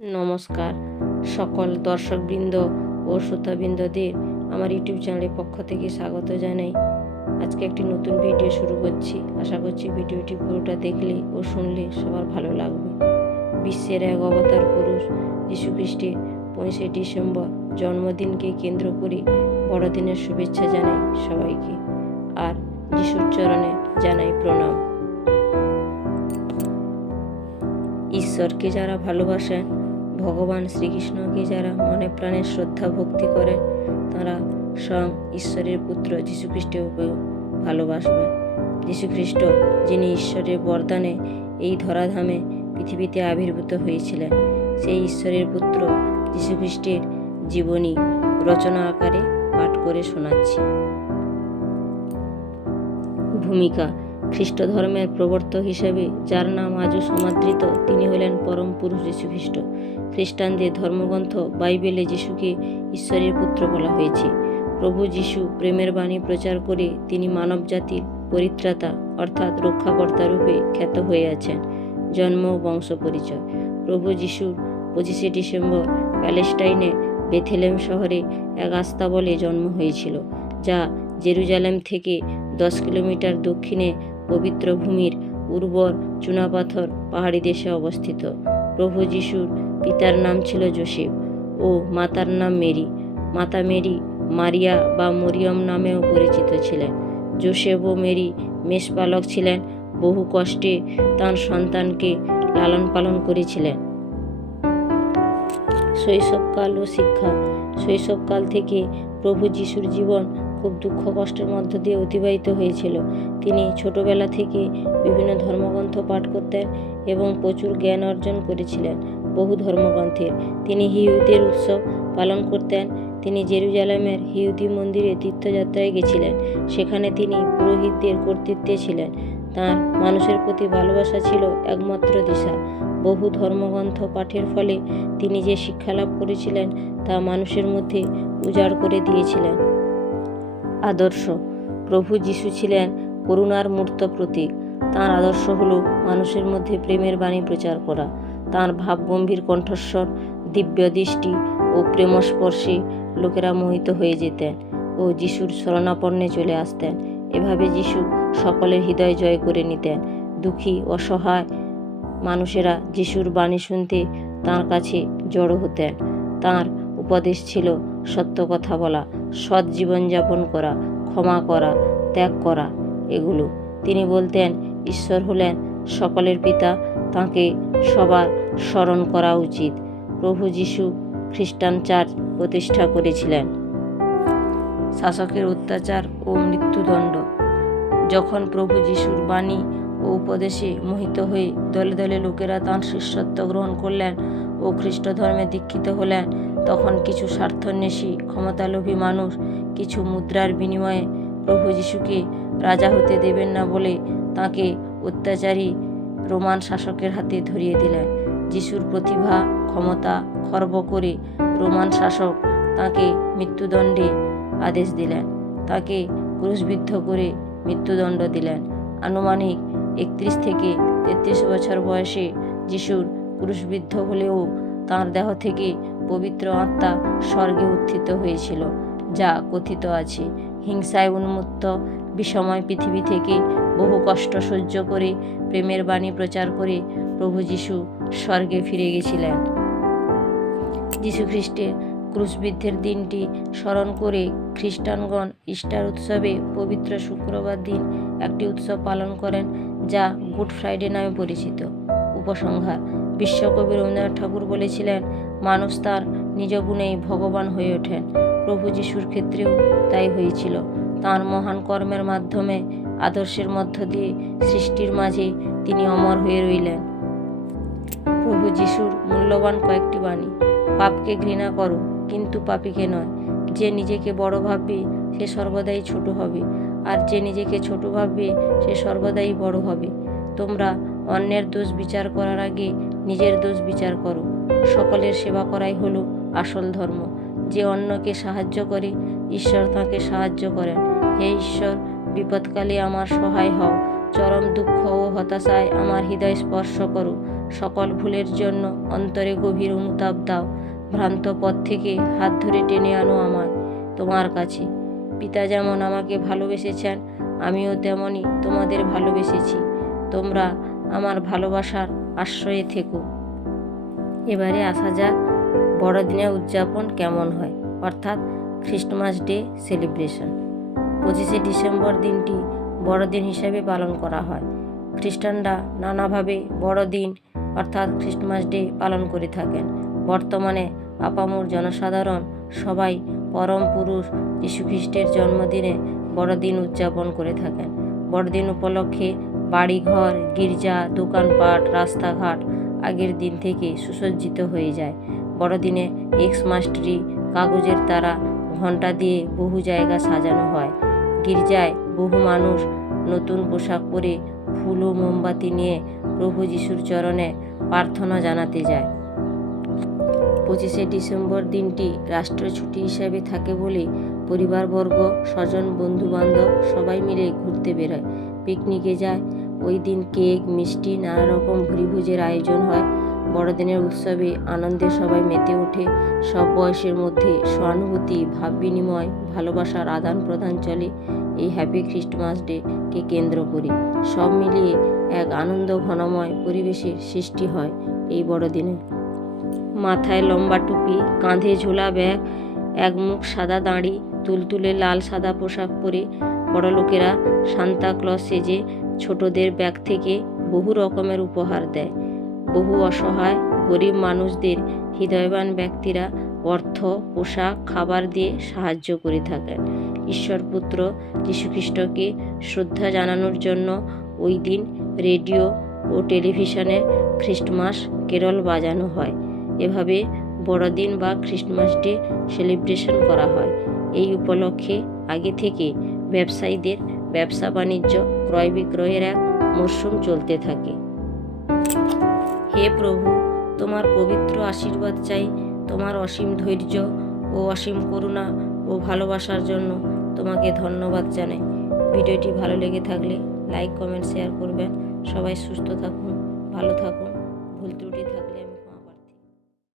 নমস্কার সকল দর্শকবৃন্দ ও শ্রোতাবৃন্দদের আমার ইউটিউব চ্যানেলের পক্ষ থেকে স্বাগত জানাই। আজকে একটি নতুন ভিডিও শুরু করছি। আশা করছি ভিডিওটি পুরোটা দেখলে ও শুনলে সবার ভালো লাগবে। বিশ্বের এক অবতার পুরুষ যীশু খ্রিস্টের 25 ডিসেম্বর জন্মদিনকে কেন্দ্র করে বড়দিনের শুভেচ্ছা জানাই সবাইকে, আর যিশুর চরণে জানাই প্রণাম। ঈশ্বরকে যারা ভালোবাসেন, ভগবান শ্রীকৃষ্ণকে যারা মনে প্রাণে শ্রদ্ধা ভক্তি করেন, তারা স্বয়ং ঈশ্বরের পুত্র যীশুখ্রিস্টকেও ভালোবাসবেন। যীশুখ্রিস্ট, যিনি ঈশ্বরের বরদানে এই ধরাধামে পৃথিবীতে আবির্ভূত হয়েছিলেন, সেই ঈশ্বরের পুত্র যীশুখ্রিস্টের জীবনী রচনা আকারে পাঠ করে শোনাচ্ছি। ভূমিকা: খ্রিস্ট ধর্মের প্রবর্তক হিসেবে যার নাম আজও সমাদৃত, তিনি হলেন পরম পুরুষ যীশুখ্রিস্ট। খ্রিস্টানদের ধর্মগ্রন্থ বাইবেলে যিশুকে ঈশ্বরের পুত্র বলা হয়েছে। প্রভু যিশু প্রেমের বাণী প্রচার করে তিনি মানব জাতির পরিত্রাতা অর্থাৎ রক্ষাকর্তা রূপে খ্যাত হয়ে আছেন। জন্ম ও বংশ পরিচয়: প্রভু যিশুর 25 ডিসেম্বর প্যালেস্টাইনে বেথলেহেম শহরে এক আস্তাবলে জন্ম হয়েছিল, যা জেরুজালেম থেকে 10 কিলোমিটার দক্ষিণে পবিত্র ভূমির উর্বর চুনাপাথর পাহাড়ি দেশে অবস্থিত। প্রভু যিশুর পিতার নাম ছিল যোসেফ ও মাতার নাম মেরি। মাতা মেরি মারিয়া বা মরিয়ম নামেও পরিচিত ছিলেন। যোসেফ ও মেরি মেষপালক ছিলেন, বহু কষ্টে তাঁর সন্তানকে লালন পালন করেছিলেন। শৈশবকাল ও শিক্ষা: শৈশবকাল থেকে প্রভু যিশুর জীবন খুব দুঃখ কষ্টের মধ্য দিয়ে অতিবাহিত হয়েছিল। তিনি ছোটবেলা থেকে বিভিন্ন ধর্মগ্রন্থ পাঠ করতেন এবং প্রচুর জ্ঞান অর্জন করেছিলেন বহু ধর্মগ্রন্থের। তিনি ইহুদিদের উৎসব পালন করতেন। তিনি জেরুজালেমের ইহুদি মন্দিরে তীর্থযাত্রায় গেছিলেন। সেখানে তিনি পুরোহিতদের কর্তৃত্বে ছিলেন। তাঁর মানুষের প্রতি ভালোবাসা ছিল একমাত্র দিশা। বহু ধর্মগ্রন্থ পাঠের ফলে তিনি যে শিক্ষালাভ করেছিলেন তা মানুষের মধ্যে উজাড় করে দিয়েছিলেন। আদর্শ: প্রভু যিশু ছিলেন করুণার মূর্ত প্রতীক। তাঁর আদর্শ হলো মানুষের মধ্যে প্রেমের বাণী প্রচার করা। তাঁর ভাবগম্ভীর কণ্ঠস্বর, দিব্য দৃষ্টি ও প্রেমস্পর্শে লোকেরা মোহিত হয়ে যেতেন ও যিশুর শরণাপন্নে চলে আসতেন। এভাবে যিশু সকলের হৃদয় জয় করে নিতেন। দুঃখী অসহায় মানুষেরা যিশুর বাণী শুনতে তাঁর কাছে জড়ো হতেন। তাঁর উপদেশ ছিল সত্য কথা বলা, সৎ জীবনযাপন করা, ক্ষমা করা, ত্যাগ করা। এগুলো তিনি বলতেন, ঈশ্বর হলেন সকলের পিতা, তাঁকে সবার স্মরণ করা উচিত। প্রভু যিশু খ্রিস্টান চার্চ প্রতিষ্ঠা করেছিলেন। শাসকের অত্যাচার ও মৃত্যুদণ্ড: যখন প্রভু যিশুর বাণী ও উপদেশে মোহিত হয়ে দলে দলে লোকেরা তাঁর শিষ্যত্ব গ্রহণ করলেন ও খ্রিস্ট ধর্মে দীক্ষিত হলেন, তখন কিছু স্বার্থন্বেষী ক্ষমতালোভী মানুষ কিছু মুদ্রার বিনিময়ে প্রভু যিশুকে রাজা হতে দেবেন না বলে তাঁকে অত্যাচারী রোমান শাসকের হাতে ধরিয়ে দিলেন। যিশুর প্রতিভা ক্ষমতা খর্ব করে রোমান শাসক তাঁকে মৃত্যুদণ্ডে আদেশ দিলেন। তাঁকে ক্রুশবিদ্ধ করে মৃত্যুদণ্ড দিলেন। আনুমানিক 31 থেকে 33 বছর বয়সে যিশুর ক্রুশবিদ্ধ হলেও তাঁর দেহ থেকে পবিত্র আত্মা স্বর্গে উত্থিত হয়েছিল, যা কথিত আছে। হিংসায় উন্মত্ত বিষময় পৃথিবী থেকে বহু কষ্ট সহ্য করে প্রেমের বাণী প্রচার করে প্রভু যিশু স্বর্গে ফিরে গেছিলেন। যীশুখ্রিস্টের ক্রুশবিদ্ধের দিনটি স্মরণ করে খ্রিস্টানগণ ইস্টার উৎসবে পবিত্র শুক্রবার দিন একটি উৎসব পালন করেন, যা গুড ফ্রাইডে নামে পরিচিত। উপসংহার: বিশ্বকবি রবীন্দ্রনাথ ঠাকুর বলেছিলেন, মানুষ তার নিজ গুণেই ভগবান হয়ে ওঠেন। প্রভু যিশুর ক্ষেত্রেও তাই হয়েছিল। তাঁর মহান কর্মের মাধ্যমে আদর্শের মধ্য দিয়ে সৃষ্টির মাঝে তিনি অমর হয়ে রইলেন। প্রভু যিশুর মূল্যবান কয়েকটি বাণী: পাপকে ঘৃণা করো, কিন্তু পাপীকে নয়। যে নিজেকে বড় ভাববে সে সর্বদাই ছোট হবে, আর যে নিজেকে ছোট ভাববে সে সর্বদাই বড় হবে। তোমরা অন্যের দোষ বিচার করার আগে নিজের দোষ বিচার করো। সকলের সেবা করাই হলো আসল ধর্ম। যে অন্যকে সাহায্য করে ঈশ্বর তাঁকে সাহায্য করেন। হে ঈশ্বর, বিপদকালে আমার সহায় হও। চরম দুঃখ ও হতাশায় আমার হৃদয় স্পর্শ করো। সকল ভুলের জন্য অন্তরে গভীর অনুতাপ দাও। ভ্রান্ত পথ থেকে হাত ধরে টেনে আনো আমায় তোমার কাছে। পিতা যেমন আমাকে ভালোবেসেছেন, আমিও তেমনই তোমাদের ভালোবেসেছি। তোমরা আমার ভালোবাসার আশ্রয়ে থেকো। এবারে আসা যাক বড়দিনের উদযাপন কেমন হয়, অর্থাৎ খ্রিস্টমাস ডে সেলিব্রেশন। 25শে ডিসেম্বর দিনটি বড়দিন হিসেবে পালন করা হয়। খ্রিস্টানরা নানাভাবে বড়দিন অর্থাৎ খ্রিস্টমাস ডে পালন করে থাকেন। বর্তমানে আপামর জনসাধারণ সবাই পরম পুরুষ যীশুখ্রিস্টের জন্মদিনে বড়দিন উদযাপন করে থাকেন। বড়দিন উপলক্ষে বাড়িঘর, গির্জা, দোকানপাট, রাস্তাঘাট আগের দিন থেকে সুসজ্জিত হয়ে যায়। বড়দিনে এক্সমাস ট্রি, কাগজের তারা, ঘণ্টা দিয়ে বহু জায়গা সাজানো হয়। গির্জায় বহু মানুষ নতুন পোশাক পরে ফুল ও মোমবাতি নিয়ে প্রভু যিশুর চরণে প্রার্থনা জানাতে যায়। 25শে ডিসেম্বর দিনটি রাষ্ট্রীয় ছুটি হিসেবে থাকে বলে পরিবারবর্গ, স্বজন, বন্ধুবান্ধব সবাই মিলে ঘুরতে বেরোয়, পিকনিকে যায়। ওই দিন কেক, মিষ্টি, নানা রকম ভুরিভোজের আয়োজন হয়। বড়দিনের উৎসবে আনন্দে সবাই মেতে ওঠে। সব বয়সের মধ্যে সহানুভূতি, ভাব বিনিময়, ভালোবাসার আদান প্রদান চলে এই হ্যাপি খ্রিস্টমাস ডে কে কেন্দ্র করে। সব মিলিয়ে এক আনন্দ ঘনময় পরিবেশের সৃষ্টি হয় এই বড়দিনে। মাথায় লম্বা টুপি, কাঁধে ঝোলা ব্যাগ, এক মুখ সাদা দাড়ি, তুলতুলে লাল সাদা পোশাক পরে বড়লোকেরা সান্তা ক্লজ সেজে ছোটদের ব্যাগ থেকে বহু রকমের উপহার দেয়। বহু অসহায় গরিব মানুষদের হৃদয়বান ব্যক্তিরা অর্থ, পোশাক, খাবার দিয়ে সাহায্য করে থাকেন। ঈশ্বরপুত্র যীশুখ্রিস্টকে শ্রদ্ধা জানানোর জন্য ওই দিন রেডিও ও টেলিভিশনে খ্রিস্টমাস কেরল বাজানো হয়। এভাবে বড়দিন বা খ্রিস্টমাস ডে সেলিব্রেশন করা হয়। এই উপলক্ষে আগে থেকে ব্যবসায়ীদের ব্যবসা বাণিজ্য, ক্রয় বিক্রয়ের এক মরশুম চলতে থাকে। হে প্রভু, তোমার পবিত্র আশীর্বাদ চাই। তোমার অসীম ধৈর্য ও অসীম করুণা ও ভালোবাসার জন্য তোমাকে ধন্যবাদ জানাই। ভিডিওটি ভালো লেগে থাকলে লাইক, কমেন্ট, শেয়ার করবেন। সবাই সুস্থ থাকুন, ভালো থাকুন, ভুল ত্রুটি থাকুন।